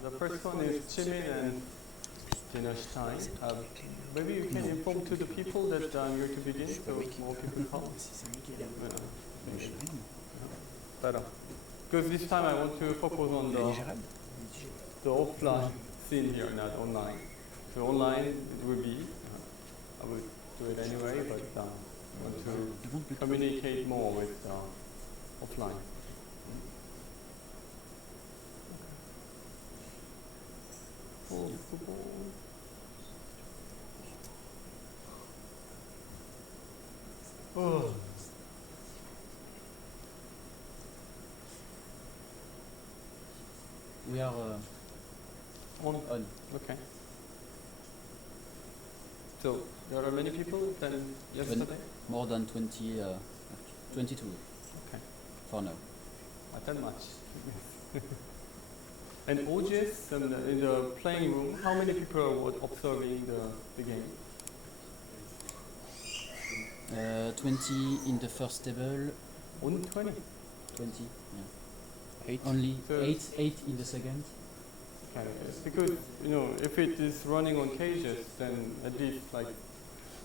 The first one is Chimin and Dinerstein. Maybe you can inform to the people that I'm going to begin, so more people come. Better. Because this time I want to focus on the offline scene here, not online. So online it will be, I will do it anyway, but I want to communicate more with offline. Oh. We are on. On. Okay. So there are many people than yesterday? More than 20, 22. Okay. For now. Not that much. And OGS in the playing room, how many people were observing the game? 20 in the first table. Only 20? 20, yeah. 8. Only So 8 in the second. Okay, it's because, you know, if it is running on cages, then at least like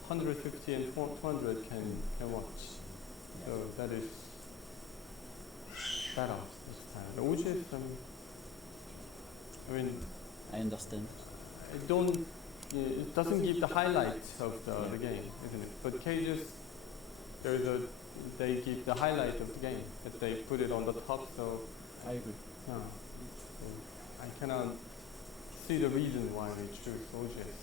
150 and 400 can watch. So that is better this time. The OGS, I mean, I understand. it doesn't give the highlights of the game, isn't it? But cages, they give the highlight of the game, that they put it on the top, so I agree. so I cannot see the reason why we choose OGS.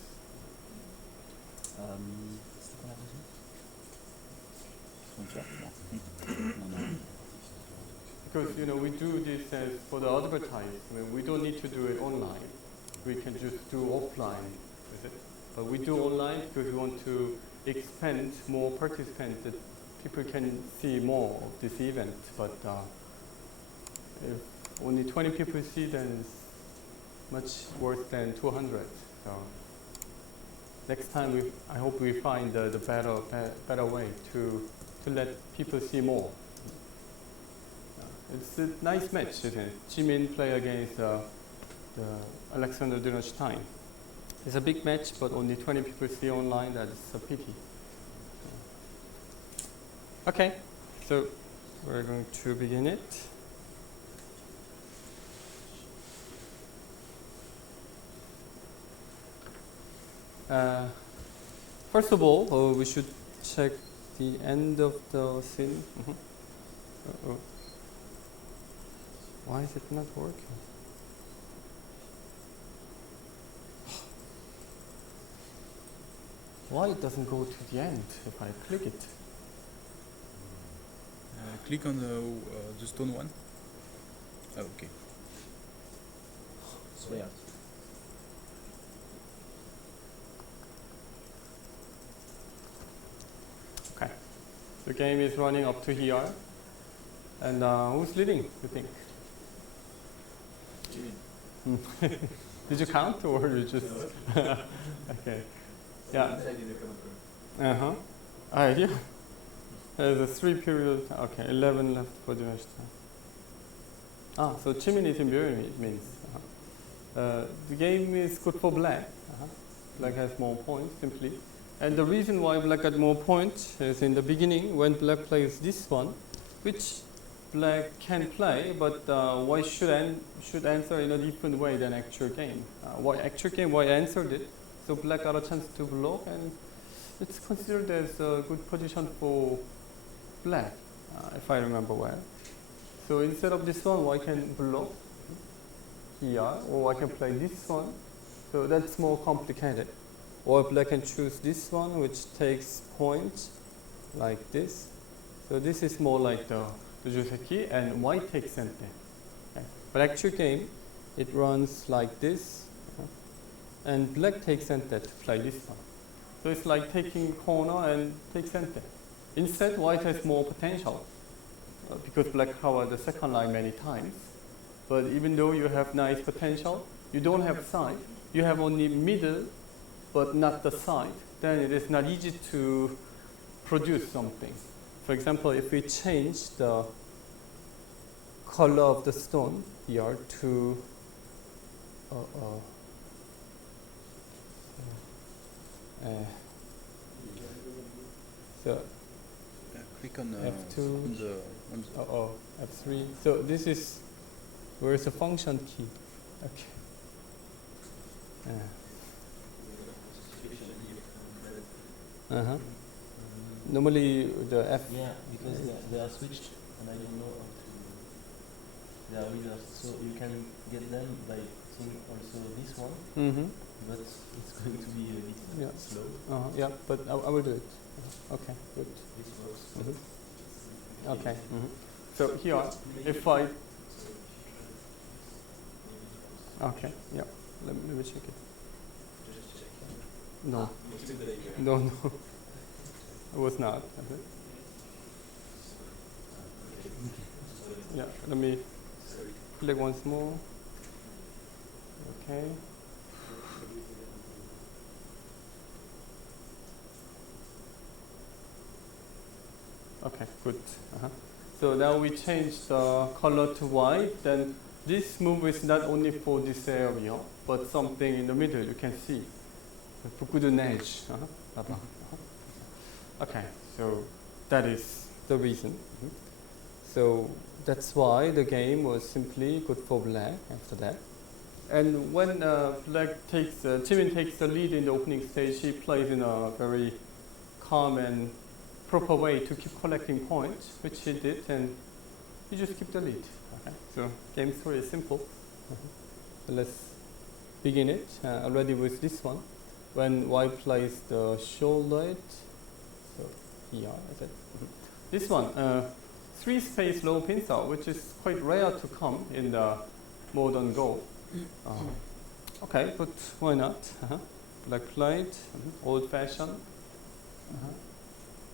Because, you know, we do this as for the advertising. I mean, we don't need to do it online. We can just do offline with it. But we do online because we want to expand more participants, that people can see more of this event. But if only 20 people see, then it's much worse than 200. So next time, I hope we find the better way to let people see more. It's a nice match, isn't it? Chimin play against the Alexander Dinerstein. It's a big match, but only 20 people see online. That's a pity. Okay, so we're going to begin it. First of all, we should check the end of the scene. Why is it not working? Why it doesn't go to the end if I click it? Click on the stone one. Oh, okay. Swear. Okay. The game is running up to here. And who's leading, you think? Did you count or you just? Okay. Yeah. Uh-huh. Yeah. There's a 3 period. Okay, 11 left for Dimanche. So Chimin is in mirroring, it means. The game is good for black. Black has more points, simply. And the reason why black got more points is in the beginning, when black plays this one, which black can play, but white should answer in a different way than actual game. White answered it, so black got a chance to block, and it's considered as a good position for black, if I remember well. So instead of this one, white can block here, or I can play this one. So that's more complicated. Or black can choose this one, which takes points like this. So this is more like the Joseki, and white takes center. Okay. But actual game, it runs like this. and black takes center to play this one. So it's like taking corner and take center. Instead, white has more potential because black covered the second line many times. But even though you have nice potential, you don't have side. You have only middle, but not the side. Then it is not easy to produce something. For example, if we change the color of the stone here to so Click on F2. on the F3. So this is where is the function key? Okay. Uh-huh. Normally the F. Yeah, because they are switched and I don't know how to. They are reversed, so you can get them by seeing also this one, Mm-hmm. but it's going to be a bit slow. Yeah, but I will do it. Okay, good. This works. Mm-hmm. Okay. Mm-hmm. So here, if I. Okay. Yeah. Let me check it. No. No. It was not. Okay. Yeah. Let me click once more. Okay. Okay, good. So now we change the color to white. Then this move is not only for this area, but something in the middle. You can see. Good edge. Okay, so that is the reason. So that's why the game was simply good for black after that. And when black takes, Chimin takes the lead in the opening stage, he plays in a very calm and proper way to keep collecting points, which he did, and he just keep the lead. Okay, so game 3 is simple. So let's begin it already with this one. When white plays the shoulder, so here is it. This one, 3 space low pincer, which is quite rare to come in the modern Go. Okay, but why not? Black played, old-fashioned.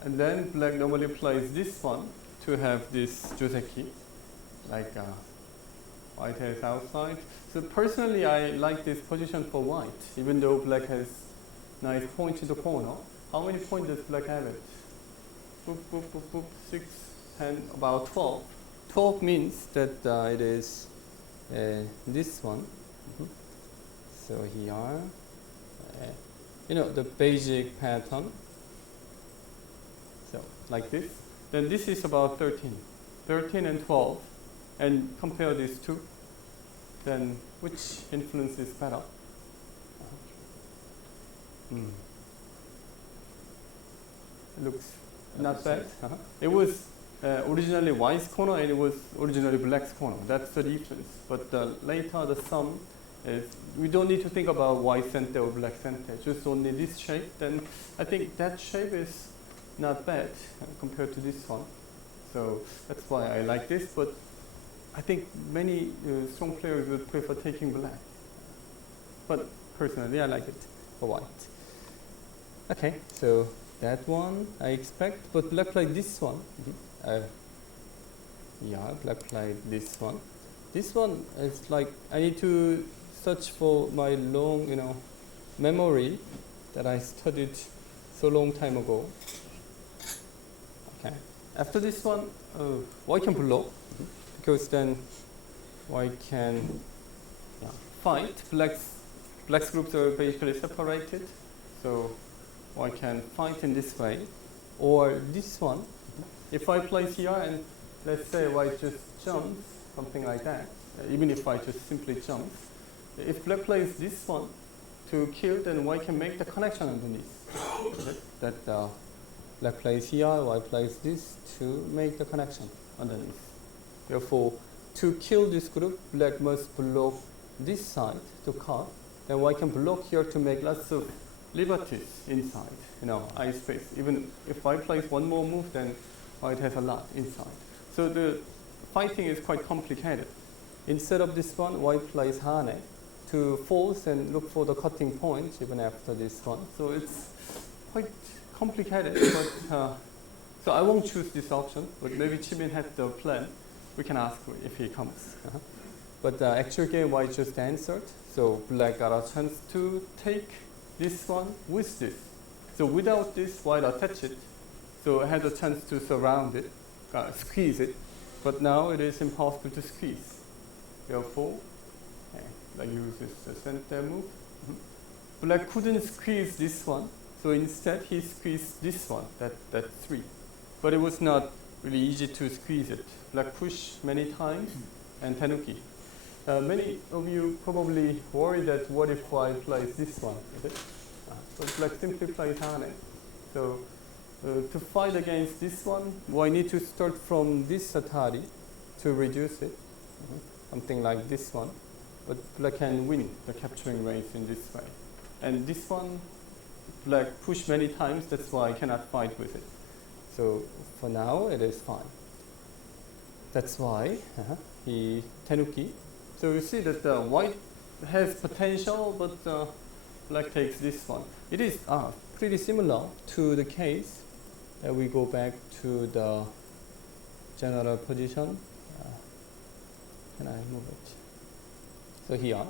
And then black normally plays this one to have this joseki, like white has outside. So personally, I like this position for white, even though black has nice point in the corner. How many points does black have it? Boop, boop, boop, boop, 6, 10, about 12. 12 means that it is this one. So here, you know, the basic pattern. So like this. Then this is about 13. 13 and 12. And compare these two. Then which influence is better? It looks not bad. It was originally white's corner and it was originally black's corner. That's the difference. But later the sum is, we don't need to think about white center or black center, just only this shape. Then I think that shape is not bad compared to this one. So that's why I like this. But I think many strong players would prefer taking black. But personally, I like it for white. Okay, so that one I expect, but black played this one. Yeah, black played this one. This one is like, I need to search for my long, memory that I studied so long time ago. Okay. After this one, white can block, because then white can fight. Black's groups are basically separated, so white can fight in this way. Or this one, if I place here and let's say white just jumps, something like that, even if white just simply jumps, if black plays this one to kill, then white can make the connection underneath. that black plays here, white plays this to make the connection underneath. Therefore, to kill this group, black must block this side to cut. Then white can block here to make lots of liberties inside, eye space. Even if white plays one more move, then white has a lot inside. So the fighting is quite complicated. Instead of this one, white plays hane. to false and look for the cutting point even after this one. So it's quite complicated, but so I won't choose this option, but maybe Chimin has the plan. We can ask if he comes. But the actual game, white just answered. So black got a chance to take this one with this. So without this, white attach it. So it had a chance to surround it, squeeze it. But now it is impossible to squeeze. Therefore, black uses the center move. Black couldn't squeeze this one. So instead, he squeezed this one, that 3. But it was not really easy to squeeze it. Black pushed many times and tenuki. Many of you probably worry that what if white plays this one, is it? But black simply plays Hane. So to fight against this one, I need to start from this Atari to reduce it. Something like this one. But black can win the capturing race in this way. And this one, black pushed many times, that's why I cannot fight with it. So for now, it is fine. That's why he tenuki. So you see that white has potential, but black takes this one. It is pretty similar to the case that we go back to the general position. Can I move it? So here,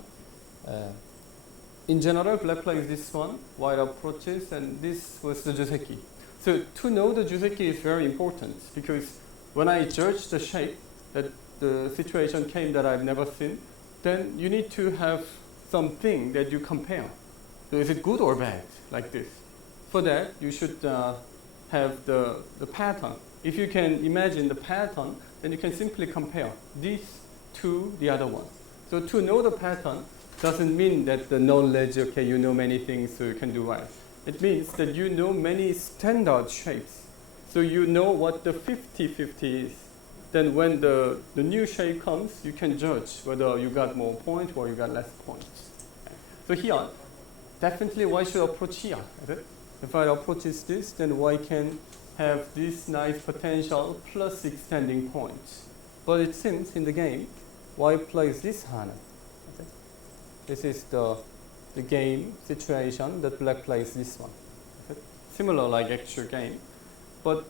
in general, black plays this one, white approaches, and this was the Joseki. So to know the Joseki is very important, because when I judge the shape, that the situation came that I've never seen, then you need to have something that you compare. So is it good or bad, like this? For that, you should have the pattern. If you can imagine the pattern, then you can simply compare this to the other one. So to know the pattern doesn't mean that the knowledge, okay, you know many things so you can do right. It means that you know many standard shapes. So you know what the 50-50 is. Then when the new shape comes, you can judge whether you got more points or you got less points. So here, definitely white should approach here. Okay? If I approaches this, then white can have this nice potential plus extending points. But it seems in the game, white plays this Hana. Okay? This is the game situation that black plays this one. Okay? Similar like actual game. But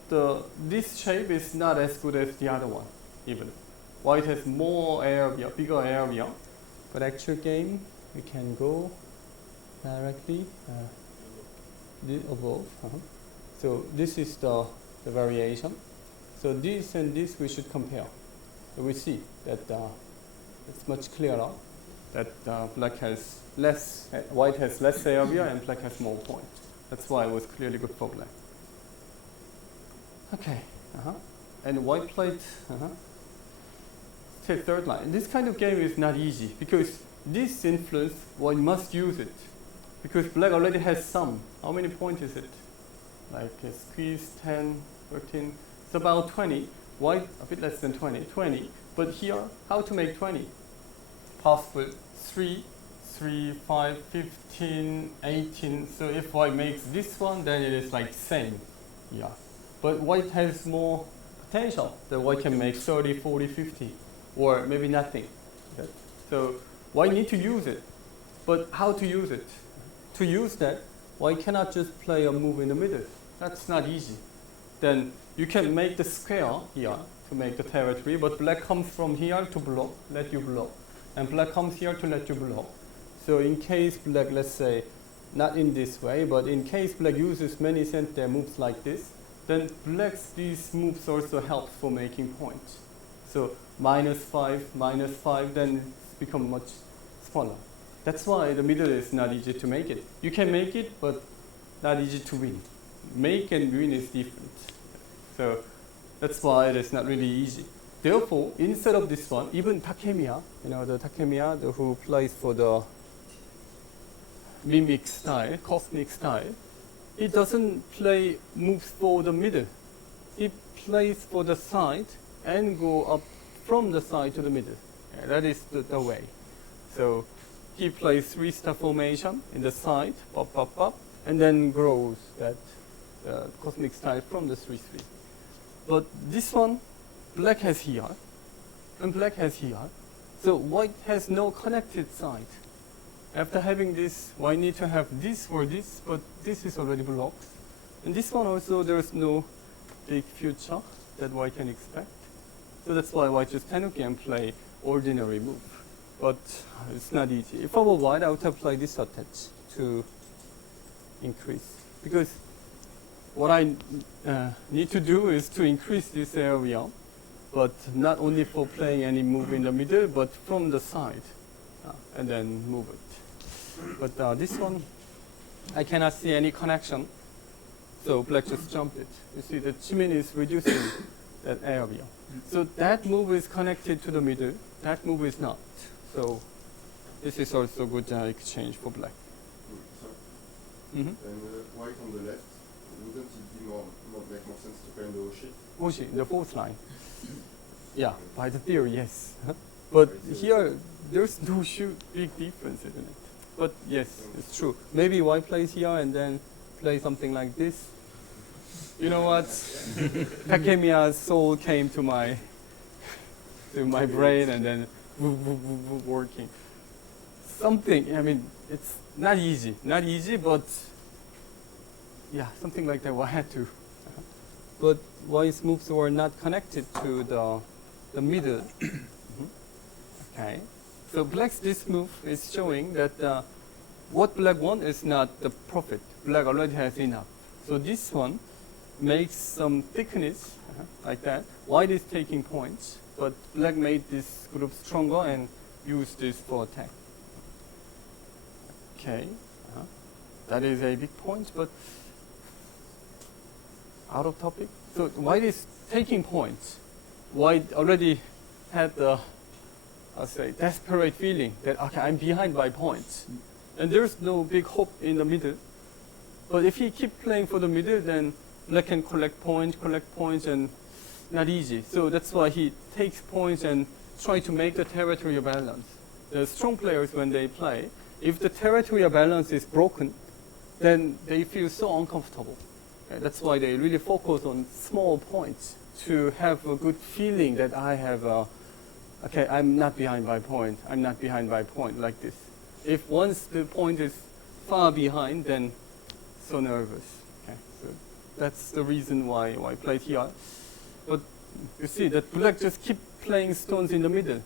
this shape is not as good as the other one, even. White has more area, bigger area. But actual game, we can go directly above. So this is the variation. So this and this we should compare. So we see that it's much clearer that black has less, white has less area and black has more points. That's why it was clearly good for black. Okay, and white played say third line. This kind of game is not easy because this influence, one must use it. Because black already has some. How many points is it? Like squeeze 10, 13, it's about 20. White, a bit less than 20, 20. But here, how to make 20? Possible 3, 3, 5, 15, 18. So if white makes this one, then it is like same. Yeah. But white has more potential. That white can make 30, 40, 50, or maybe nothing. Okay. So white need to use it. But how to use it? To use that, white cannot just play a move in the middle. That's not easy. Then you can make the square here to make the territory, but black comes from here to block, let you block. And black comes here to let you block. So in case black, let's say, not in this way, but in case black uses many center moves like this, then black's these moves also help for making points. So -5, then it's become much smaller. That's why the middle is not easy to make it. You can make it, but not easy to win. Make and win is different. So that's why it is not really easy. Therefore, instead of this one, even Takemiya, the Takemiya who plays for the mimic style, cosmic style, it doesn't play moves for the middle. It plays for the side and go up from the side to the middle. Yeah, that is the way. So he plays 3-star formation in the side, pop, pop, pop, and then grows that cosmic style from the 3-3. But this one, black has here, and black has here. So white has no connected side. after having this, why need to have this or this? But this is already blocked. And this one also, there's no big future that white can expect. So that's why white just tanuki and play ordinary move. But it's not easy. If I were white, I would have played this attach to increase. Because what I need to do is to increase this area, but not only for playing any move in the middle, but from the side, and then move it. But this one, I cannot see any connection, so black just jump it. You see that Chimin is reducing that area. So that move is connected to the middle, that move is not. So this is also good exchange for black. And white on the left, wouldn't it be make more sense to play on the Oshi? Oshi, the fourth line. Yeah, by the theory, yes. But here, there's no big difference, isn't it? But yes, it's true. Maybe white plays here and then play something like this. You know what? Takemiya's soul came to my brain and then working. Something, I mean, it's not easy, but yeah, something like that. I had to. But white's moves were not connected to the middle. Okay. So black's this move is showing that what black wants is not the profit. Black already has enough. So this one makes some thickness like that. White is taking points, but black made this group stronger and used this for attack. Okay. That is a big point, but out of topic. So white is taking points. White already had the, I'll say, desperate feeling that, okay, I'm behind by points. And there's no big hope in the middle. But if he keep playing for the middle, then black can collect points, and not easy. So that's why he takes points and try to make the territorial balance. The strong players, when they play, if the territorial balance is broken, then they feel so uncomfortable. Okay, that's why they really focus on small points to have a good feeling that I have, okay, I'm not behind by point, like this. If once the point is far behind, then so nervous. Okay, so that's the reason why I played here. But you see that black just keep playing stones in the middle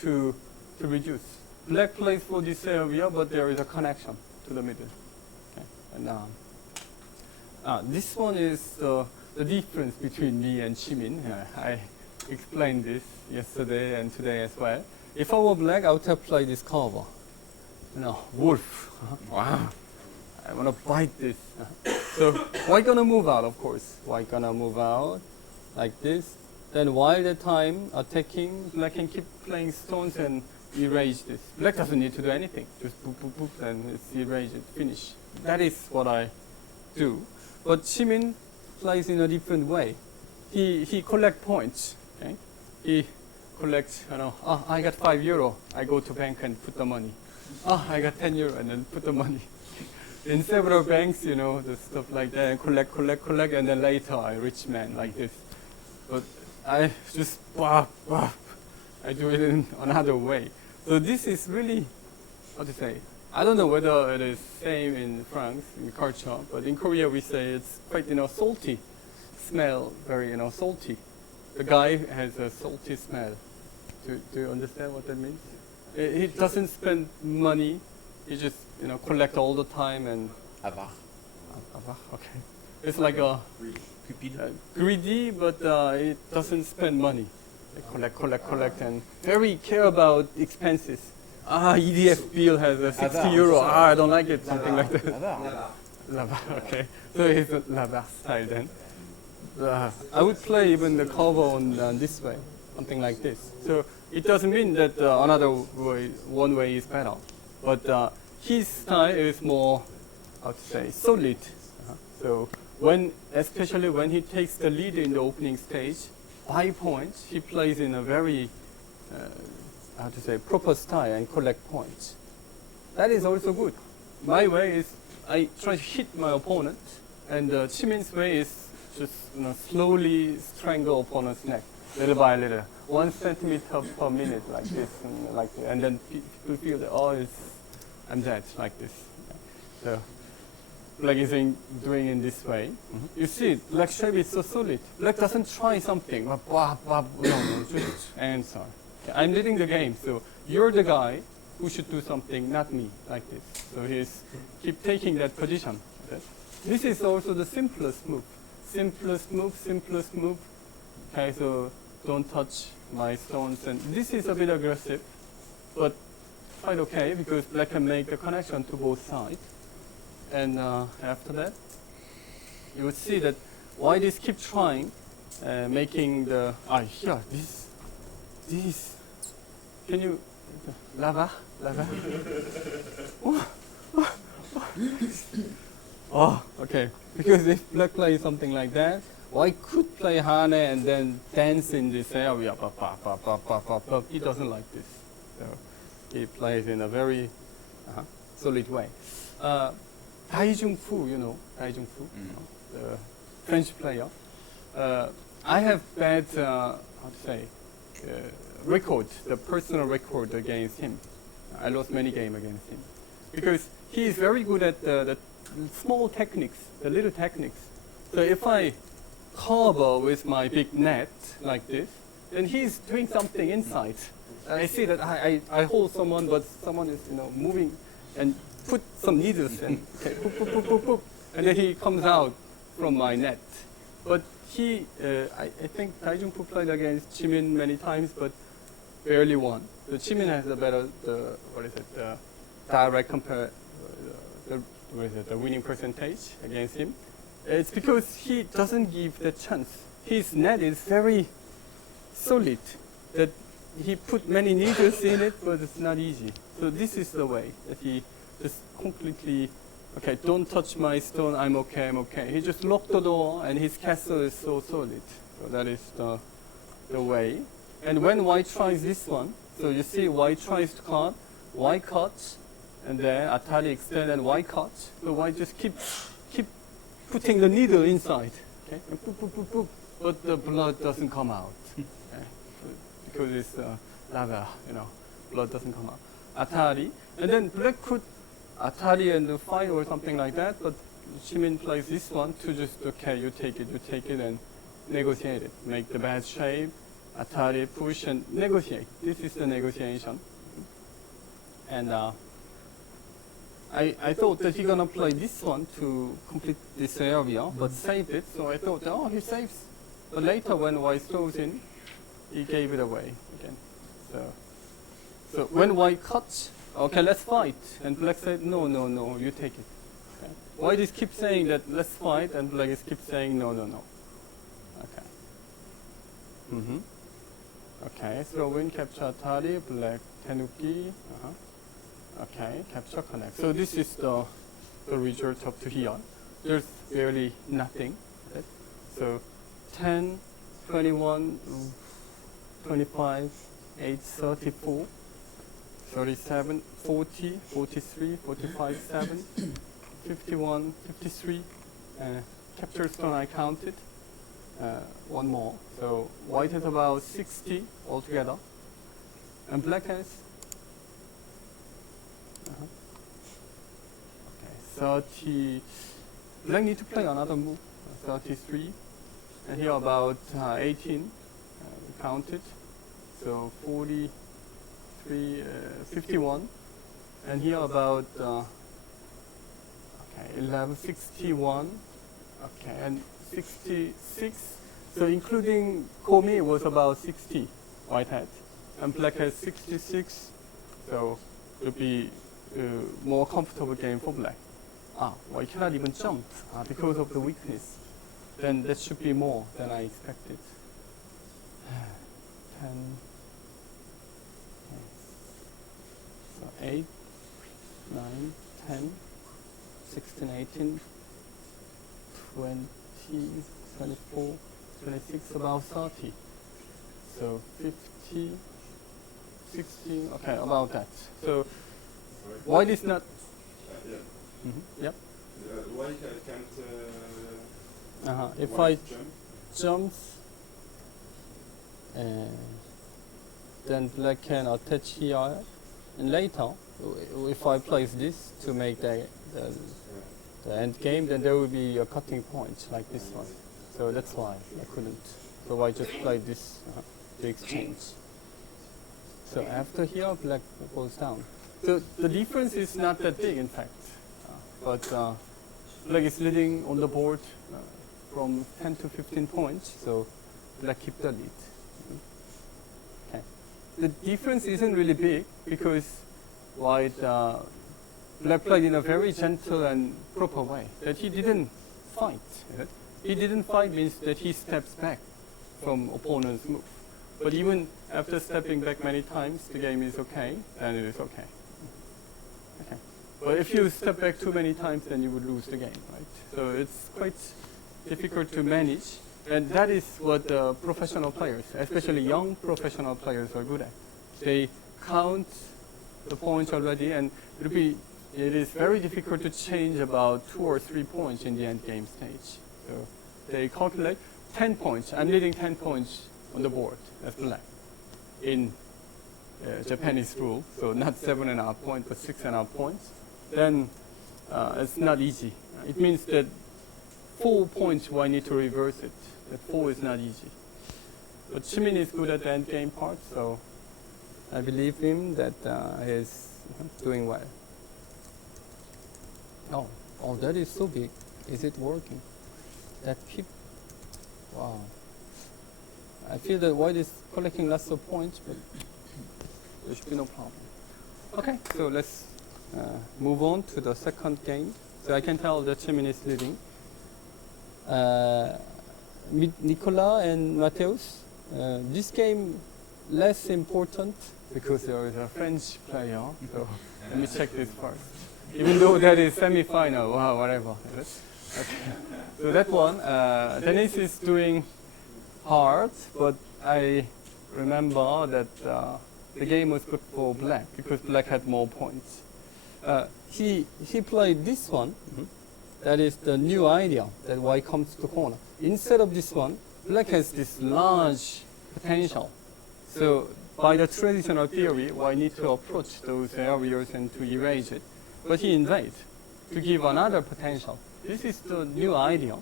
to reduce. Black plays for this area, but there is a connection to the middle. Okay. And this one is the difference between me and Chimin. I explained this yesterday and today as well. If I were black, I would have played this cover. Wolf. Wow. I want to bite this. So white gonna move out, of course. White gonna move out like this. Then while the time attacking, black can keep playing stones and erase this. Black doesn't need to do anything. Just boop, boop, boop, and it's erase it, finish. That is what I do. But Chimin plays in a different way. He collects points. Okay? He collects, I got €5. I go to bank and put the money. I got €10 and then put the money. In several banks, the stuff like that, and collect, and then later I rich man like this. But I just, I do it in another way. So this is really, how to say, I don't know whether it is same in France, in culture, but in Korea we say it's quite, salty smell, very, salty. The guy has a salty smell. Do you understand what that means? He doesn't spend money. He just, collect all the time and... Avare. Okay. It's like a... greedy, but it doesn't spend money. They collect, and very care about expenses. EDF bill has a €60. I don't like it, something like that. Lavar, okay. So it's a Lavar style then. I would play even the cover on this way, something like this. So it doesn't mean that one way is better. But his style is more, how to say, solid. So especially when he takes the lead in the opening stage, 5 points, he plays in a very, how to say, proper style and collect points. That is also good. My way is I try to hit my opponent, and Chimin's way is just slowly strangle opponent's neck, little by little, 1 centimeter per minute, like this, and then people feel that I'm dead, like this. So black is doing in this way. You see, black shape is so solid. Black doesn't try something. No, just answer. Okay, I'm leading the game, so you're the guy who should do something, not me, like this. So he's keep taking that position. Okay? This is also the simplest move. Simplest move. Okay, so don't touch my stones. And this is a bit aggressive, but quite okay because black can make the connection to both sides. And after that, you would see that why this keep trying, making the here this. Can you lava? Oh, okay. Because if black plays something like that, white could play Hane and then dance in this area. He doesn't like this. So he plays in a very solid way. Daijung-fu, you know, Daijung-fu, the French player. I have bad, record, the personal record against him. I lost many games against him. Because he is very good at the small techniques, the little techniques. So if I cover with my big net like this, then he's doing something inside. I see that I hold someone, but someone is moving and put some needles and poop, and then he comes out from my net. But he, I think Daijung-fu played against Chimin many times, but barely won. So Chimin has a better, direct compare, the winning percentage against him. It's because he doesn't give the chance. His net is very solid, that he put many needles in it, but it's not easy. So this is the way that he just completely, okay, don't touch my stone, I'm okay. He just locked the door and his castle is so solid. So that is the way. And when white tries this one, so you see white tries to cut, white cuts, and then Atari extend and white cuts. So white just keep putting the needle inside, okay? And boop, but the blood doesn't come out, okay? Because it's lava, blood doesn't come out. Atari, and then black could Atari and the fight or something like that, but Chimin plays this one to just, okay, you take it and negotiate it. Make the bad shape, Atari push and negotiate. This is the negotiation. And I thought that he's gonna play this one to complete this area, but saved it, so I thought, oh, he saves. But later when white throws in, he gave it away again. So when white cuts, okay, let's fight. And black said, no, you take it. Okay. White is keep saying that let's fight, and black is keep saying no. Okay. Okay, throw in, capture Atari, black Tenuki. Okay, capture connect. So this is the result up to here. There's barely nothing. Right? So 10, 21, 25, 8, 34. 37, 40, 43, 45, 7, 51, 53. Capture stone I counted. One more. So white has about 60 altogether. And black has? Okay, 30. Black need to play another move. 33. And here about 18. Counted. So 40. 51, and here about 11, 61, okay, and 66. So including Komi was about 60 white hat, and black has 66. So it would be a more comfortable game for black. White cannot even jump because of the weakness. Then that should be more than I expected. 10. 8, 9, 10, 16, 18, 20, 24, 26, about 30. So 50, 16, okay, about that. So white is not... Yep. White can't... if I jump, then black can attach here and later, if I place this to make the end game, then there will be a cutting point like this one. So that's why I couldn't. So I just played this to exchange. So after here, black goes down. So the difference is not that big, in fact. But black is leading on the board from 10 to 15 points. So black keep the lead. Okay. The difference isn't really big because white black played in a very gentle and proper way. That he didn't fight. He didn't fight means that he steps back from opponent's move. But even after stepping back many times, the game is okay, then it is okay. Okay. But if you step back too many times, then you would lose the game, right? So it's quite difficult to manage. And that is what professional players, especially young professional players, are good at. They count the points already, and it is very difficult to change about 2 or 3 points in the end game stage. So they calculate 10 points. I'm leading 10 points on the board as black in Japanese rule, so not 7.5 points, but 6.5 points. Then it's not easy. It means that 4 points I need to reverse it. That 4 is not easy. But Chimin is good at the end game part, so I believe him that he is doing well. Oh, that is so big. Is it working? That keep. Wow. I feel that white is collecting lots of points, but there should be no problem. Okay, so let's move on to the second game. So I can tell that Chimin is leading. Nikola and Mateusz. This game less important because there is a French player. So let me check this first. Even though that is semi-final, wow, whatever. Okay. So that one, Denis is doing hard, but I remember that the game was good for black because black had more points. He played this one. That is the new idea that white comes to the corner. Instead of this one, black has this large potential. So by the traditional theory, white need to approach those areas and to erase it. But he invades to give another potential. This is the new idea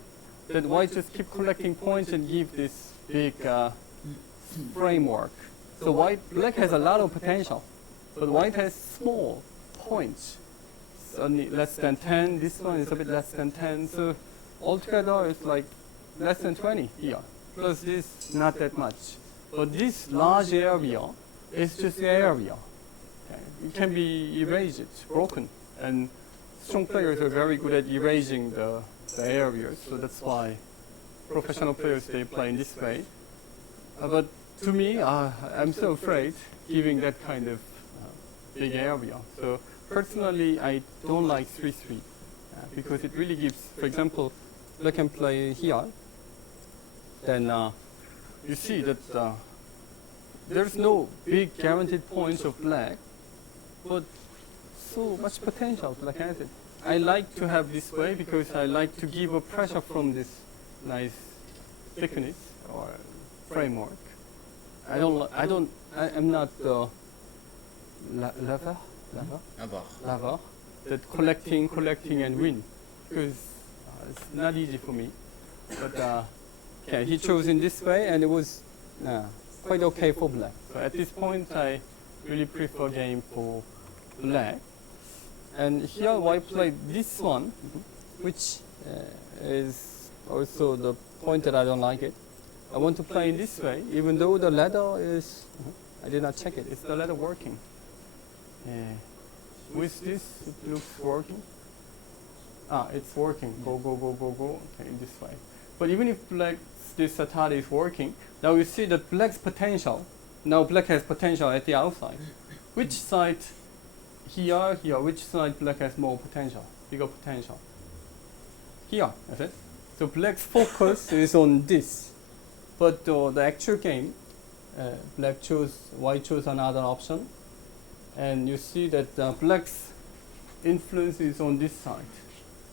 that white just keep collecting points and give this big framework. So black has a lot of potential, but white has small points. It's only less than 10. This one is a bit less than 10. So altogether, it's like less than 20 here. Plus this, not that much. But this large area is just the area. Okay. It can be erased, broken. And strong players are very good at erasing the areas. So that's why professional players, they play in this way. But to me, I'm so afraid giving that kind of big area. So personally, I don't like 3-3 because it really gives, for example, black can play here. Then you see that there's no big guaranteed points of black, but so much potential black has it. I like to have this way because I like to give a pressure from this nice thickness or framework. I'm not the lover that collecting and win because it's not easy for me. But okay, he chose in this way and it was quite okay for black. So at this point, I really prefer game for black. And here white played this one, which is also the point that I don't like it. I want to play in this way, even though the ladder is, I did not check it, is the ladder working? With this, it looks working. It's working, go, okay, in this way. But even if this Atari is working, now you see that black's potential, now black has potential at the outside. Which side, here, which side black has more potential, bigger potential? Here, that's it. So black's focus is on this. But the actual game, white chose another option. And you see that black's influence is on this side.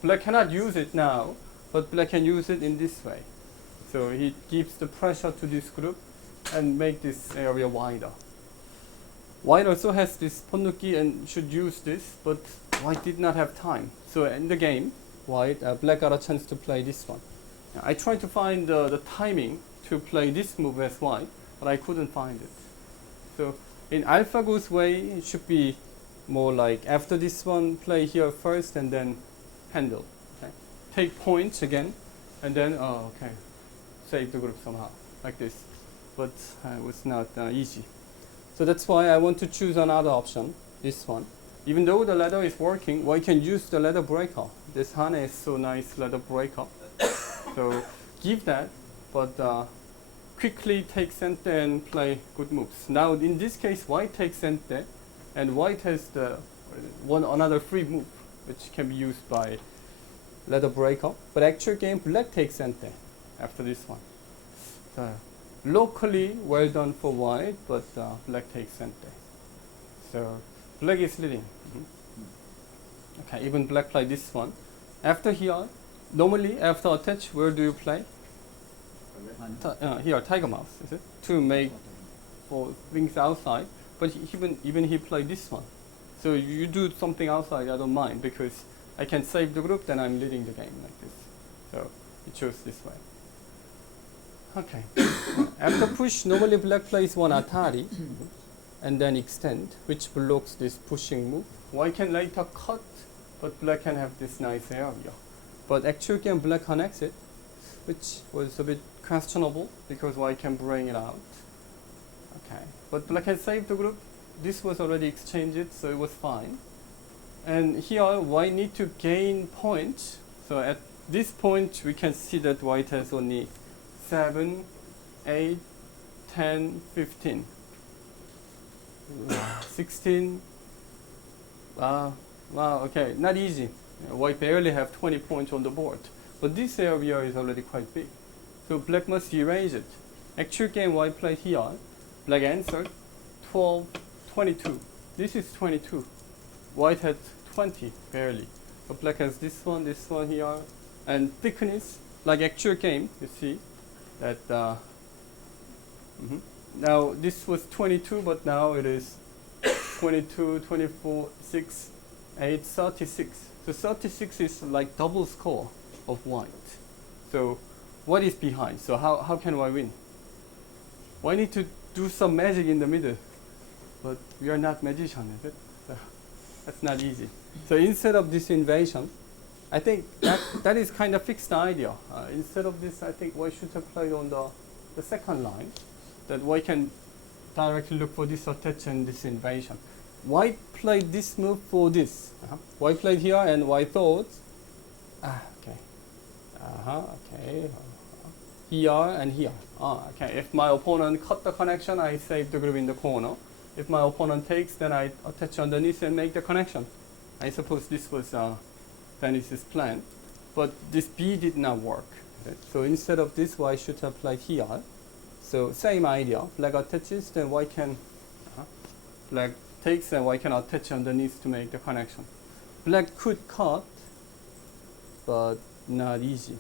Black cannot use it now, but black can use it in this way. So he gives the pressure to this group and make this area wider. White also has this ponnuki and should use this, but white did not have time. So in the game, black got a chance to play this one. I tried to find the timing to play this move as white, but I couldn't find it. So in AlphaGo's way, it should be more like after this one, play here first and then handle. Okay? Take points again, and then, save the group somehow, like this. But it was not easy. So that's why I want to choose another option, this one. Even though the ladder is working, we can use the ladder breaker. This Hane is so nice ladder breaker. So give that, but quickly take center and play good moves. Now in this case, white takes center, and white has the another free move, which can be used by ladder breaker. But actual game, black takes center after this one. So locally, well done for white, but black takes center. So black is leading. Okay, even black play this one. After here, normally after attach, where do you play? Here, tiger mouse, is it? To make for things outside. But even he played this one. So you do something outside, I don't mind, because I can save the group, then I'm leading the game like this. So he chose this way. Okay. After push, normally black plays one Atari and then extend, which blocks this pushing move. White can later cut, but black can have this nice area. But actually game black connects it, which was a bit questionable because white can bring it out. Okay. But black can save the group. This was already exchanged, so it was fine. And here white need to gain points. So at this point we can see that white has only 7, 8, 10, 15, 16. Wow, okay, not easy. White barely have 20 points on the board. But this area is already quite big. So black must erase it. Actual game white played here. Black answered 12, 22. This is 22. White had 20, barely. So black has this one here. And thickness, like actual game, you see that now this was 22, but now it is 22, 24, 6, 8, 36. So 36 is like double score of white. So what is behind? So how can I win? Well, I need to do some magic in the middle, but we are not magician, is it? So that's not easy. So instead of this invasion, I think that is kind of fixed idea. Instead of this, I think white should have played on the second line, that white can directly look for this attach and this invasion. White played this move for this. White played here, and white thought, here and here. Okay, if my opponent cut the connection, I save the group in the corner. If my opponent takes, then I attach underneath and make the connection. I suppose this was Denis's plan, but this B did not work. Okay? So instead of this, white should have played here. So same idea, black attaches, then white can, black takes and white can attach underneath to make the connection. Black could cut, but not easy.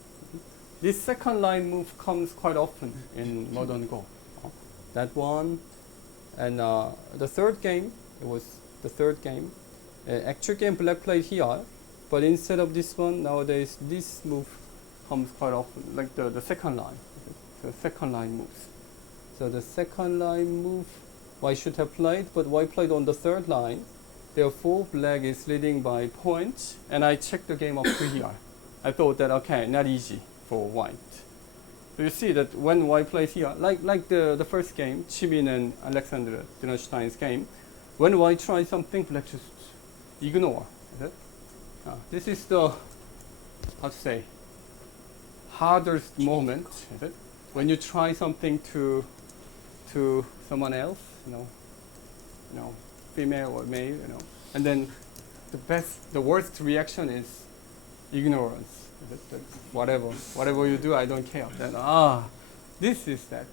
This second line move comes quite often in modern Go. That one, and the third game, it was the third game. Actual game, black played here, but instead of this one, nowadays this move comes quite often, like the second line. The second line moves. So the second line move, white should have played, but white played on the third line. Therefore, black is leading by points, and I checked the game up to here. I thought that, okay, not easy for white. So you see that when white plays here, like the first game, Chimin and Alexander Dinerstein's game, when white tries something, black just ignore. Is it? This is the, how to say, hardest moment, is it? When you try something to someone else, female or male, and then the worst reaction is ignorance. Whatever you do, I don't care. Then this is that.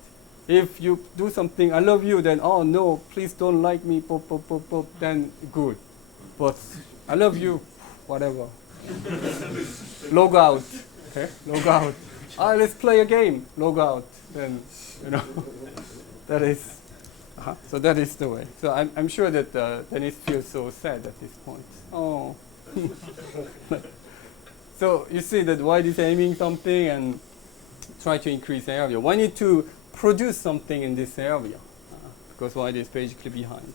If you do something, I love you, then oh no, please don't like me, then good. But I love you, whatever. Log out. Okay, log out. Let's play a game. Log out. Then that is So that is the way. So I'm sure that Denis feels so sad at this point. Oh. So you see that white is aiming something and try to increase area. White need to produce something in this area because white is basically behind.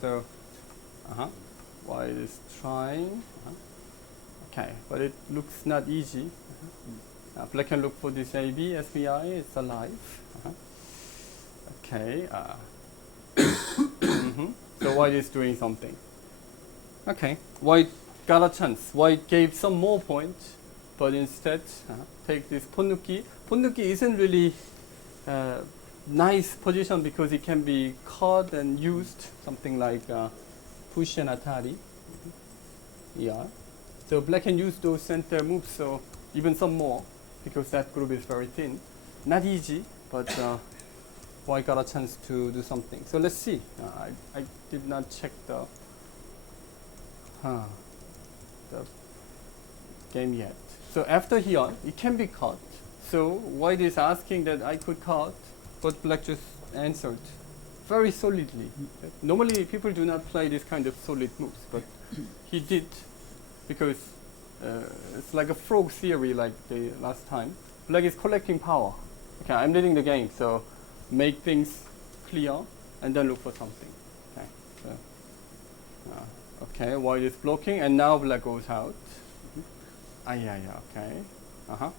So, white is trying. Okay, but it looks not easy. Black can look for this AB, SBI, it's alive. Okay. So white is doing something. Okay, white got a chance. White gave some more points, but instead take this ponnuki. Ponnuki isn't really nice position because it can be caught and used, something like push and atari. Yeah. So black can use those center moves, so even some more, because that group is very thin. Not easy, but white got a chance to do something. So let's see. I did not check the game yet. So after here, it can be cut. So white is asking that I could cut, but black just answered very solidly. Normally people do not play this kind of solid moves, but he did, because it's like a frog theory like the last time. Black is collecting power. Okay, I'm leading the game, so make things clear and then look for something. Okay, so, okay, white is blocking and now black goes out. Okay.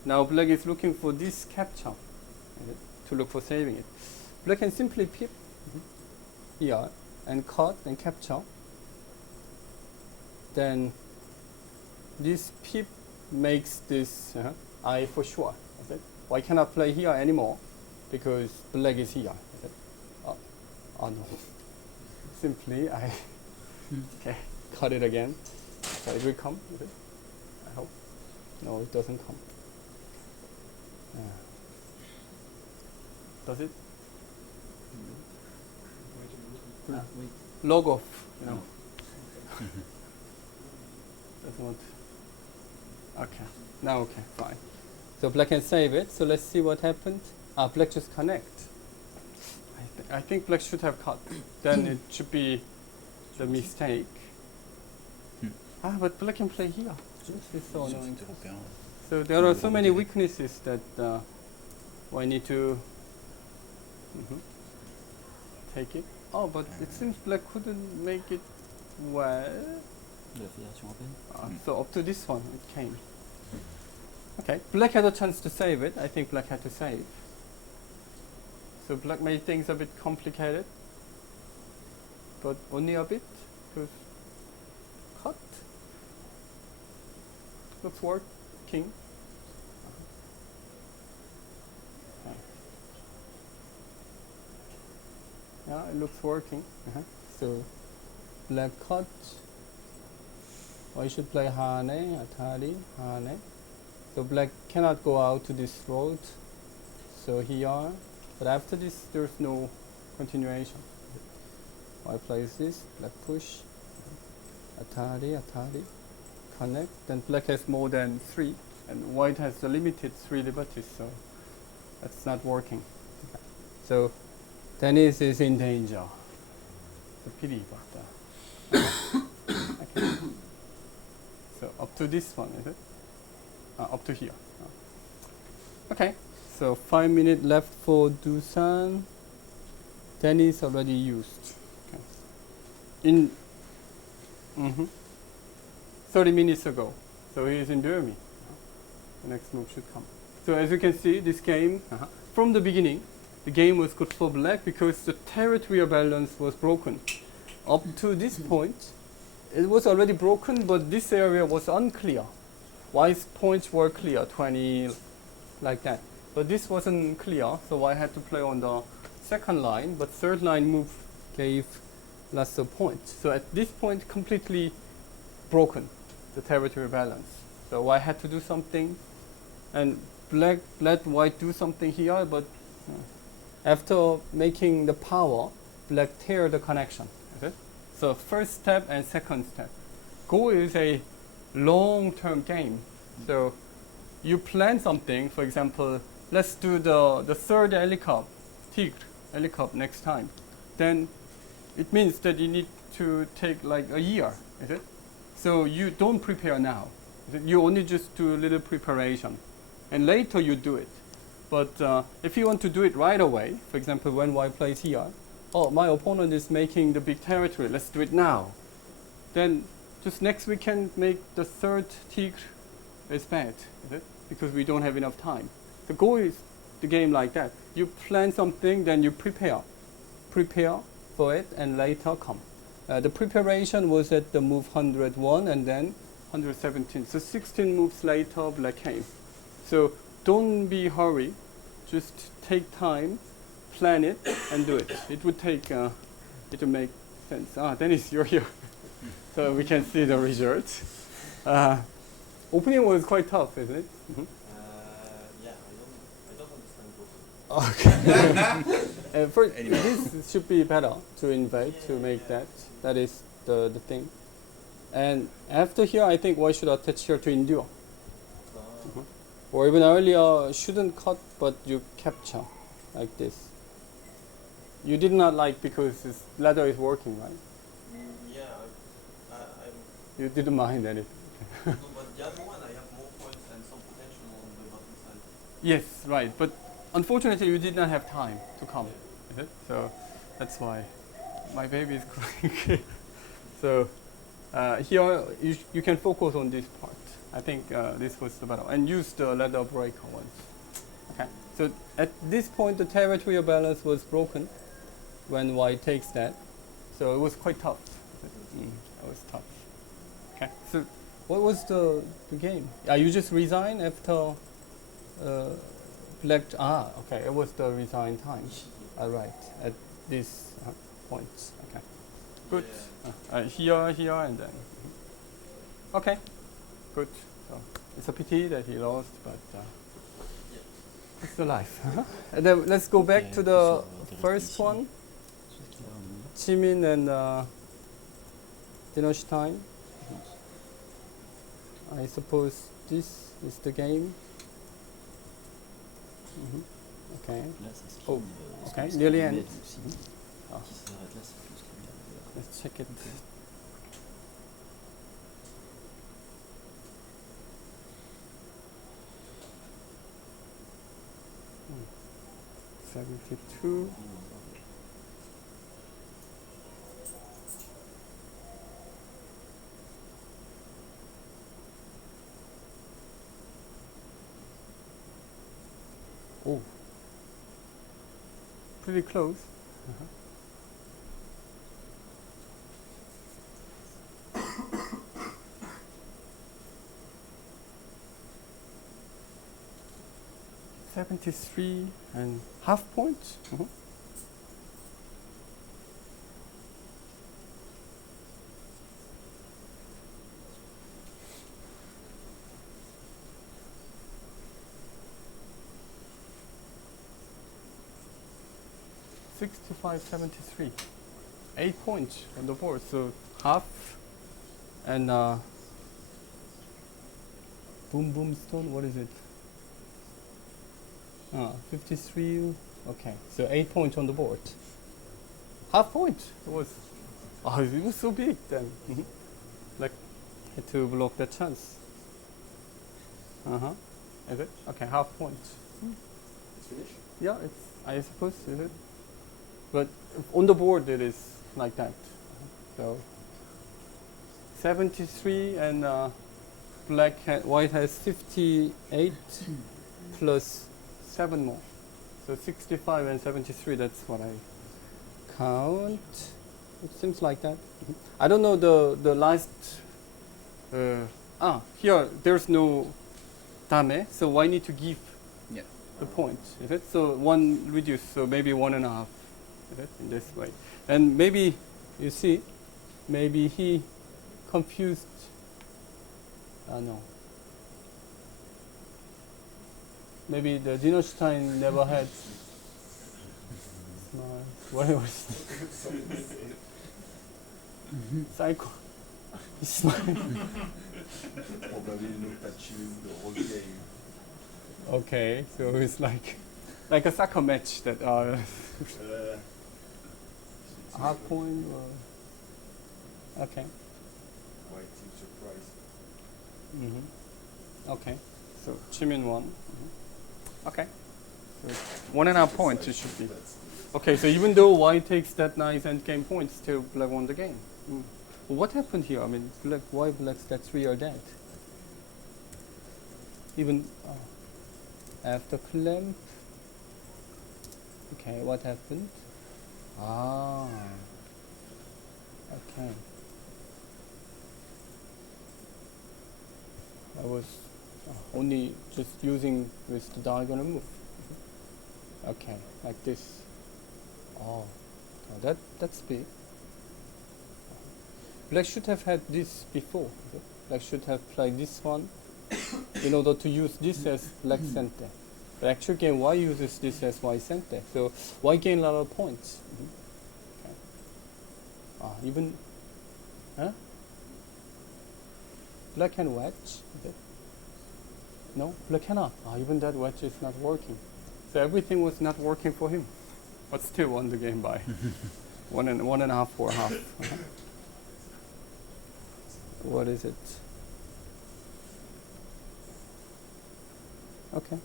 Now black is looking for this capture to look for saving it. Black can simply pip here and cut and capture. Then this pip makes this I for sure. White cannot play here anymore because black is here. Oh no. Simply I okay, cut it again. So it will come. I hope. No, it doesn't come. Does it? Wait. Log off, you know. Doesn't want. Okay. Now okay, fine. So black can save it. So let's see what happened. Black just connect. I think black should have cut. Then it should be the mistake. But black can play here. This is so annoying. So there are so many weaknesses that I need to take it. Oh, but it seems black couldn't make it well. De la Fédération européenne. So up to this one it came. Okay, black had a chance to save it. I think black had to save. So black made things a bit complicated, but only a bit, because cut looks working. Okay. Yeah, it looks working. So black cut. Or you should play Hane, Atari, Hane. So black cannot go out to this road. So here, but after this there's no continuation. White plays this, black push, Atari, connect. Then black has more than 3, and white has the limited 3 liberties, so that's not working. Okay. So Denis is in danger. It's a pity, but okay. So up to this one, is it? Up to here. Okay, so 5 minutes left for Dusan. Denis already used. Okay. In 30 minutes ago. So he is in Burmese. The next move should come. So as you can see, this game, from the beginning, the game was good for black because the territorial balance was broken. Up to this point, it was already broken, but this area was unclear. White's points were clear, 20, like that. But this wasn't clear, so I had to play on the second line, but third line move gave lots of points. So at this point, completely broken, the territorial balance. So I had to do something, and black let white do something here, but after making the power, black tear the connection. Okay? So first step and second step. Go is a long-term game. So you plan something, for example, let's do the third Ellie Cup, Tigre. Ellie Cup next time, then it means that you need to take like a year, is it? So you don't prepare now. Is it? You only just do a little preparation, and later you do it. But if you want to do it right away, for example, when white plays here, oh, my opponent is making the big territory, let's do it now. Then just next weekend make the third tigre is bad, is it? Because we don't have enough time. The goal is the game like that. You plan something, then you prepare. Prepare for it, and later come. The preparation was at the move 101 and then 117. So 16 moves later, black came. So don't be hurry. Just take time, plan it, and do it. It would take, it will make sense. Ah, Denis, you're here. So we can see the results. Opening was quite tough, isn't it? Mm-hmm. Yeah, I don't understand both. Okay. First, this should be better to invade, to make that. That is the thing. And after here, I think white should attach here to endure. Or even earlier, shouldn't cut, but you capture, like this. You did not like because this ladder is working, right? Yeah, You didn't mind anything. no, but the other one, I have more points and some potential on the bottom side. Yes, right. But unfortunately, you did not have time to come. Is it? So that's why my baby is crying. So here you can focus on this part. I think this was the battle, and use the ladder breaker once. Okay. So at this point, the territorial balance was broken when white takes that. So it was quite tough. It was tough. Okay. So what was the game? You just resign after black. Okay. It was the resign time. Right. At this point. Okay. Good. Here, and then. Okay. Good. So it's a pity that he lost, but it's the life. And then let's go back to the first one. Chimin and Dinerstein. I suppose this is the game. Okay. Oh, okay. Nearly end. Let's check it. Hmm. 72. Oh, pretty close. 73 and half point. 65-73. 8 points on the board, so half and boom boom stone, what is it? 53, okay, so 8 points on the board. Half point, it was so big then. Like, had to block that chance. Is it? Okay, half point. It's finished? Yeah, it's, I suppose, is it? But on the board it is like that. So 73 and white has 58 plus 7 more. So 65 and 73, that's what I count. It seems like that. I don't know the last, here there's no dame, so I need to give the point, is it? So 1 reduce, so maybe 1.5, is it? In this way. And maybe, you see, maybe he confused, no. Maybe the Dinerstein never had what was Psycho. He's smiling. Probably looked at Chimin the whole game. Okay, so it's like like a soccer match that half point or okay. White team surprise. Okay, so Chimin won. Okay, so 1.5 points it should be. Okay, so even though white takes that nice endgame point, still black won the game. Well, what happened here? I mean, why black's that 3 are dead? Even after clamp. Okay, what happened? Ah, okay. I was only just using with the diagonal move. Okay, like this. Oh, that's big. Black should have had this before. Black should have played this one in order to use this as black center. But actual game, white uses this as white center. So white gain a lot of points. Okay. Even, huh? Black can wedge. No, black cannot. Even that wedge is not working. So everything was not working for him, but still won the game by 1.5 for half. What is it? Okay.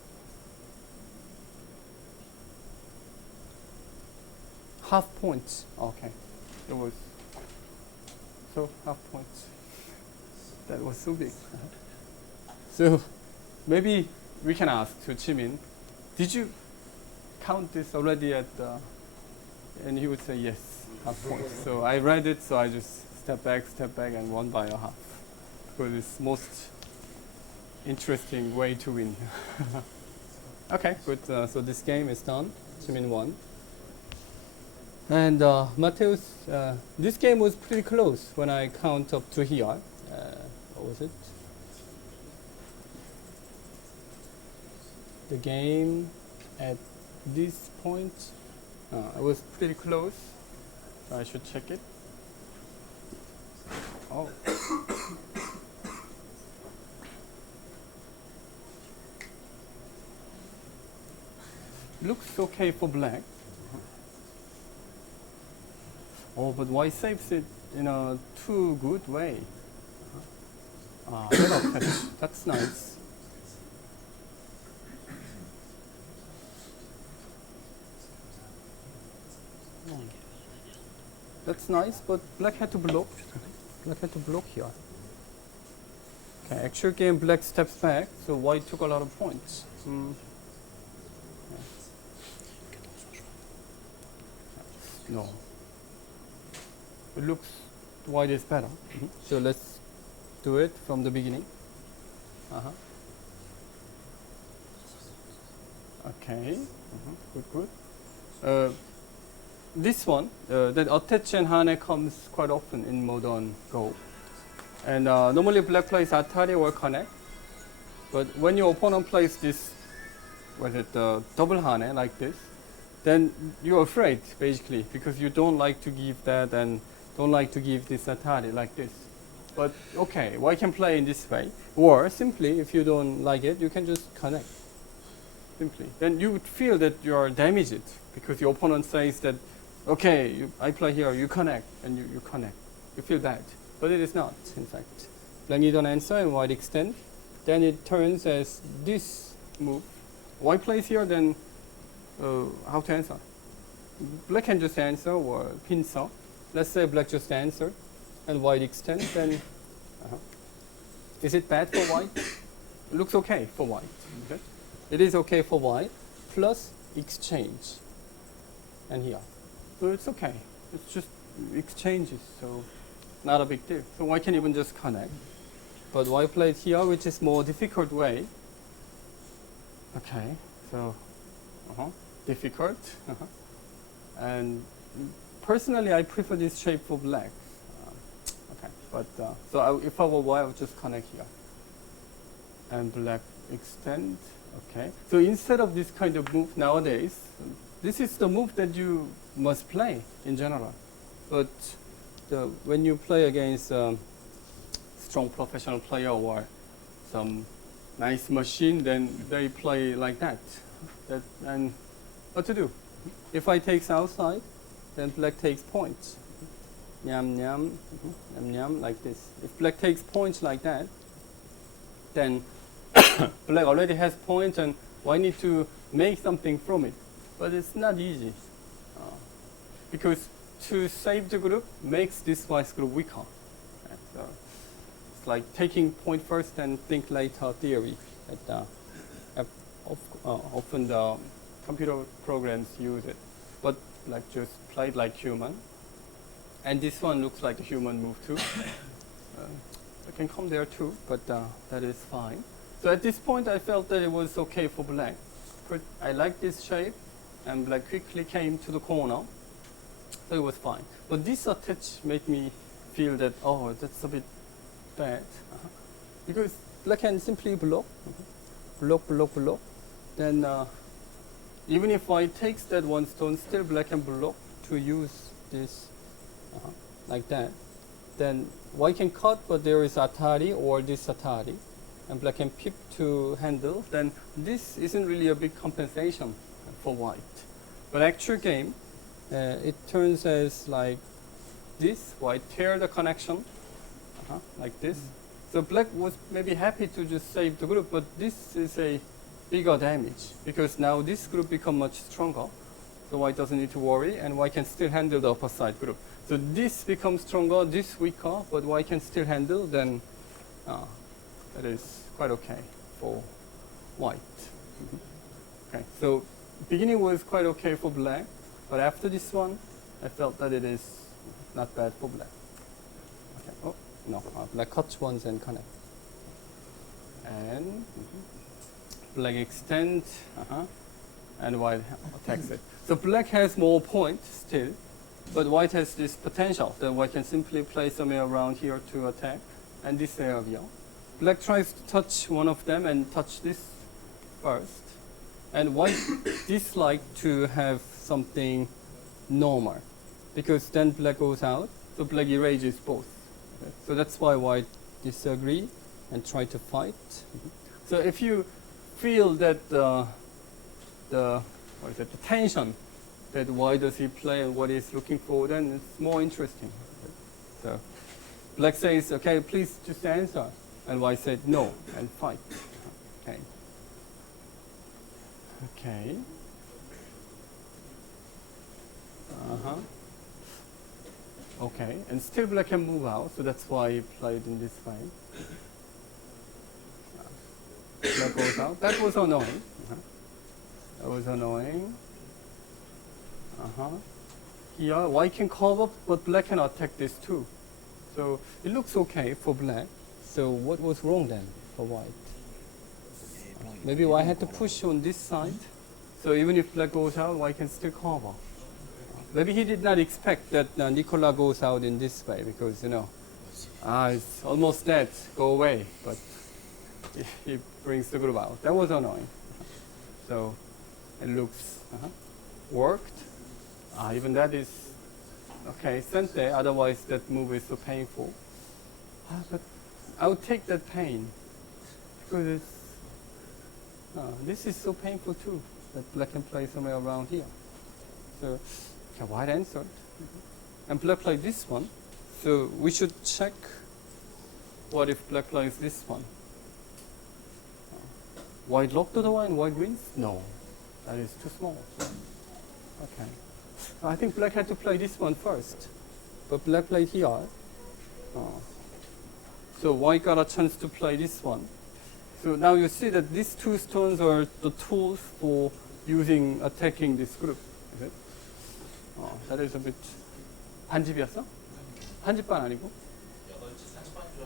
Half points. Okay. It was so half points. That was so big. So maybe we can ask to Chimin, did you count this already at and he would say yes, half points. So I read it, so I just step back, and won by a half. Because it's most interesting way to win. Okay, good. So this game is done. Chimin won. And Mateusz, this game was pretty close when I count up to here. What was it? The game at this point, it was pretty close. So I should check it. Oh. Looks okay for black. Oh, but white saves it in a too good way. That's nice. That's nice, but black had to block. Black had to block here. Okay, actual game black steps back, so white took a lot of points. No. It looks white is better. So let's do it from the beginning. Okay. Good. This one, that attach and hane comes quite often in modern Go. And normally black plays Atari or connect. But when your opponent plays this, double hane like this, then you're afraid basically because you don't like to give that and don't like to give this Atari like this. But okay, white can play in this way. Or simply, if you don't like it, you can just connect. Simply. Then you would feel that you are damaged because your opponent says that, okay, I play here, you connect, and you connect. You feel bad. But it is not, in fact. Black need an answer and white extend. Then it turns as this move. White plays here, then how to answer? Black can just answer or pincer. Let's say black just answer and white extend, then is it bad for white? It looks okay for white. Okay? It is okay for white plus exchange and here. So it's okay. It's just exchanges, so not a big deal. So white can even just connect. But white played here, which is more difficult way. Okay, so difficult. And personally, I prefer this shape for black. Okay, but so if I were white, I would just connect here. And black extend. Okay, so instead of this kind of move nowadays, this is the move that you must play in general. But when you play against strong professional player or some nice machine, then they play like that. And what to do? If I takes outside, then black takes points. Nyam nyam, nyam nyam, like this. If black takes points like that, then black already has points, and I need to make something from it. But it's not easy, because to save the group makes this vice group weaker. Right? So it's like taking point first and think later theory. Often the computer programs use it, but like just played like human. And this one looks like a human move too. It can come there too, but that is fine. So at this point I felt that it was okay for black. But I like this shape, and black quickly came to the corner, so it was fine. But this attach made me feel that, oh, that's a bit bad. Because black can simply block, block, block, block. Then even if I takes that one stone, still black can block to use this like that. Then white can cut, but there is Atari or this Atari, and black can pick to handle. Then this isn't really a big compensation for white. But actual game, it turns as like this. White tear the connection, like this. So black was maybe happy to just save the group, but this is a bigger damage, because now this group become much stronger. So white doesn't need to worry, and white can still handle the upper side group. So this becomes stronger, this weaker, but white can still handle, then that is quite okay for white. Okay, so beginning was quite okay for black, but after this one, I felt that it is not bad for black. Okay. Oh, no, black cuts once and connect. And black extend, and white attacks it. So black has more points still, but white has this potential that white can simply play somewhere around here to attack, and this area. Black tries to touch one of them and touch this first, and white dislike to have something normal, because then black goes out, so black erases both. Okay. So that's why white disagree and try to fight. So if you feel that the tension, that why does he play and what he's looking for, then it's more interesting. So black says, okay, please just answer. And white said no and fight. Okay. Okay. Okay, and still black can move out, so that's why he played in this way. Black goes out. That was annoying. That was annoying. Here, white can cover, but black can attack this too. So it looks okay for black. So what was wrong then for white? Maybe white had to push on this side. So even if black goes out, white can still cover. Maybe he did not expect that Nikola goes out in this way, because, you know, it's almost dead, go away. But he brings the group out. That was annoying. So it looks worked. Even that is okay, sente, otherwise that move is so painful. But I would take that pain, because it's, this is so painful too, that black can play somewhere around here. So, okay, white answered. And black played this one. So we should check what if black plays this one. White locked the one and white wins? No, that is too small. Okay. I think black had to play this one first, but black played here. So white got a chance to play this one. So now you see that these two stones are the tools for attacking this group. Is it? That is a bit. 반집이었어? 한집반 아니고? 8시 40분 줄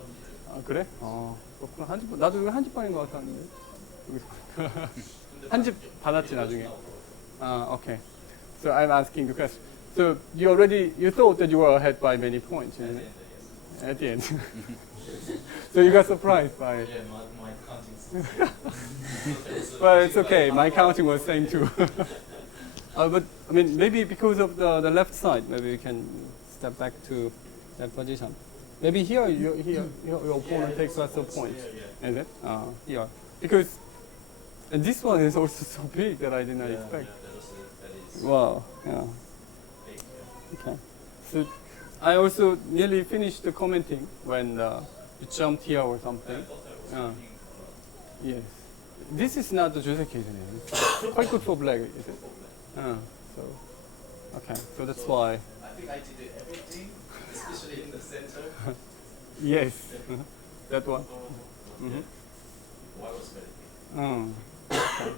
알았는데. 그래? 그렇구나. 한집반. 나도 이거 한집반인 것 같았는데. 한집 받았지 나중에. Okay. So I'm asking the question. So you thought that you were ahead by many points, isn't it? At the end. So you got surprised by it. Yeah, my counting. Well, it's okay. My counting was same too. But I mean, maybe because of the left side, maybe you can step back to that position. Maybe here, your opponent takes lots of points. Is it? Here. Because and this one is also so big that I did not expect. Yeah, Wow. Yeah. Fake, Okay. So I also nearly finished the commenting when you jumped here or I something. thought I was Yeah. reading Yes. This is not the Joseph case. It's quite good for black, is it? So, okay. So that's why. I think I did everything, especially in the center. Yes. That one. Mm-hmm. Why was very big?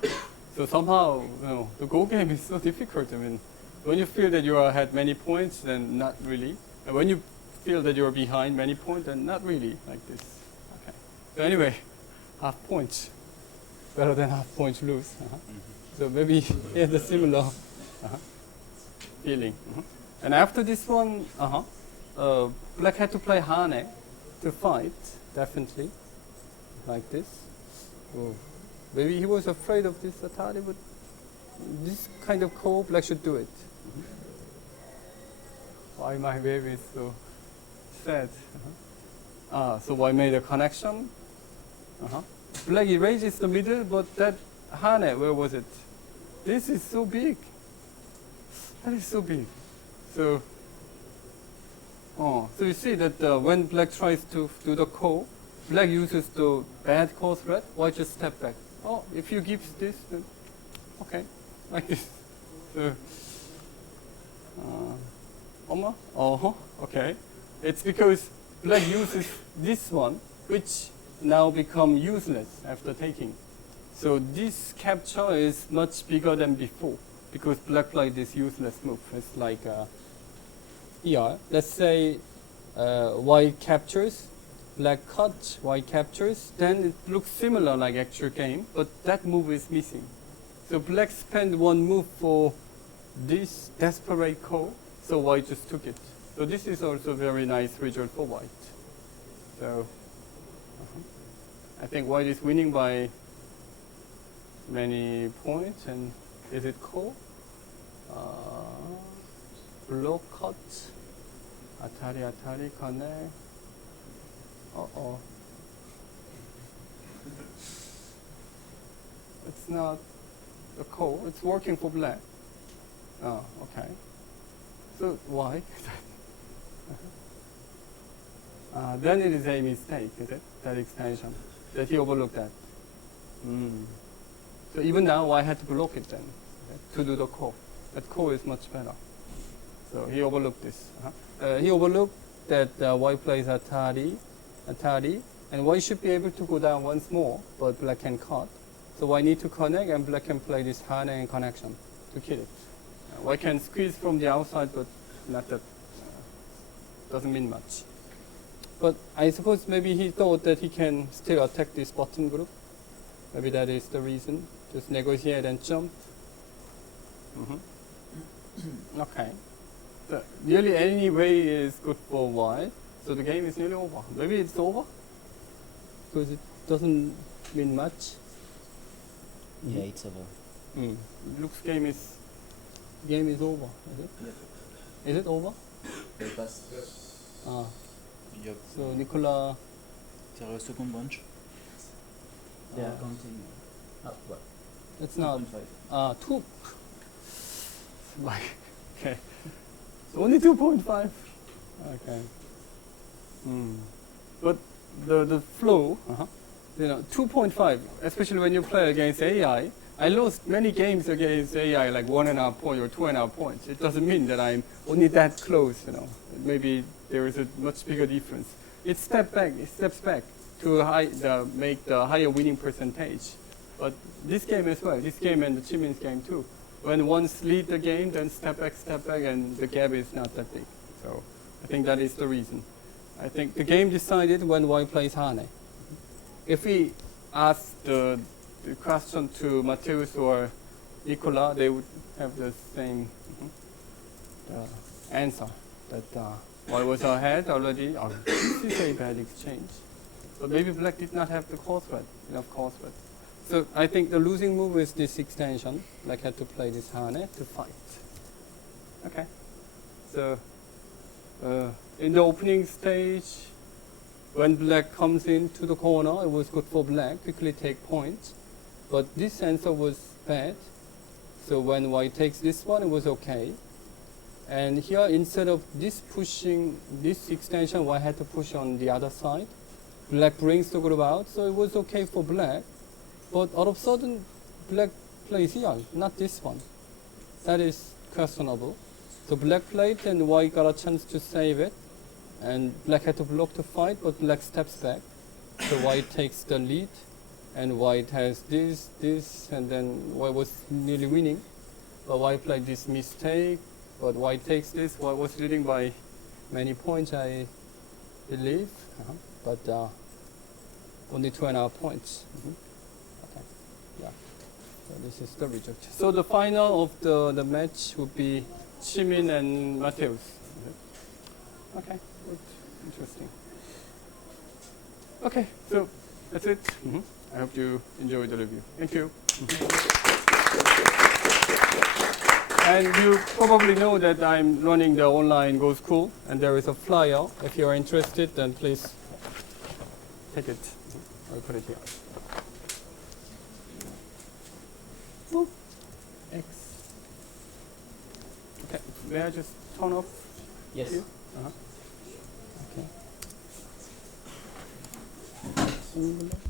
Okay. So somehow, the Go game is so difficult. I mean, when you feel that you had many points, then not really. And when you feel that you're behind many points, then not really like this. Okay. So anyway, half points. Better than half points lose. So maybe he had a similar feeling. And after this one, black had to play Hane to fight, definitely, like this. Oh. Maybe he was afraid of this Atari, but this kind of call, black should do it. Why my baby is so sad? So why made a connection? Black erases the middle, but that Hane, where was it? This is so big. That is so big. So, so you see that when black tries to do the call, black uses the bad call threat, white just step back. Oh, if you give this, then okay, like this. So, okay. It's because black uses this one, which now become useless after taking. So this capture is much bigger than before because black played this useless move. It's like here. Let's say white captures, black cut, white captures. Then it looks similar like actual game, but that move is missing. So black spent one move for this desperate call, so white just took it. So this is also a very nice result for white. So I think white is winning by many points. And is it call? Block cut. Atari, connect. It's not a call. It's working for black. Oh, okay. So why? Then it is a mistake, is it? That extension. That he overlooked that. So even now, I had to block it then to do the call. That call is much better. So he overlooked this. He overlooked that white plays Atari, and white should be able to go down once more, but black can cut. So white need to connect, and black can play this Hane and connection to kill it. White can squeeze from the outside, but not that. Doesn't mean much. But I suppose maybe he thought that he can still attack this bottom group. Maybe that is the reason. Just negotiate and jump. Okay. So nearly any way is good for white. So the game is nearly over. Maybe it's over because it doesn't mean much. Yeah, it's over. Looks game is over. Is it? Yep. Is it over? Yep. So Nikola. There a second bunch. They are counting. What? It's not. 2.5. 2. Okay. So only 2.5. Okay. But the flow, 2.5, especially when you play against AI. I lost many games against AI, like 1.5 point or 2.5 points. It doesn't mean that I'm only that close, Maybe there is a much bigger difference. It steps back to make the higher winning percentage. But this game as well, this game and the Chimin's game too. When one's lead the game, then step back, and the gap is not that big. So I think that is the reason. I think the game decided when white plays Hane. If we ask the question to Mateusz or Nikola, they would have the same answer. That white was ahead already. This is a bad exchange. But maybe black did not have the enough call threat. So I think the losing move is this extension. Black had to play this Hane to fight. Okay. So in the opening stage, when black comes into the corner, it was good for black, quickly take points. But this answer was bad. So when white takes this one, it was okay. And here, instead of this pushing this extension, white had to push on the other side. Black brings the group out, so it was okay for black. But all of a sudden, black plays here, not this one. That is questionable. So black played and white got a chance to save it. And black had to block the fight, but black steps back. So white takes the lead. And white has this, and then white was nearly winning. But white played this mistake. But white takes this. White was leading by many points, I believe. But only 2.5 points. Okay. Yeah. So this is the result. So the final of the match would be Chimin and Mateusz. Okay. Good. Interesting. Okay. So that's it. I hope you enjoyed the review. Thank you. And you probably know that I'm running the online Go School, and there is a flyer. If you are interested, then please take it. I'll put it here. Boop. X. Okay. May I just turn off? Yes. Here? Okay.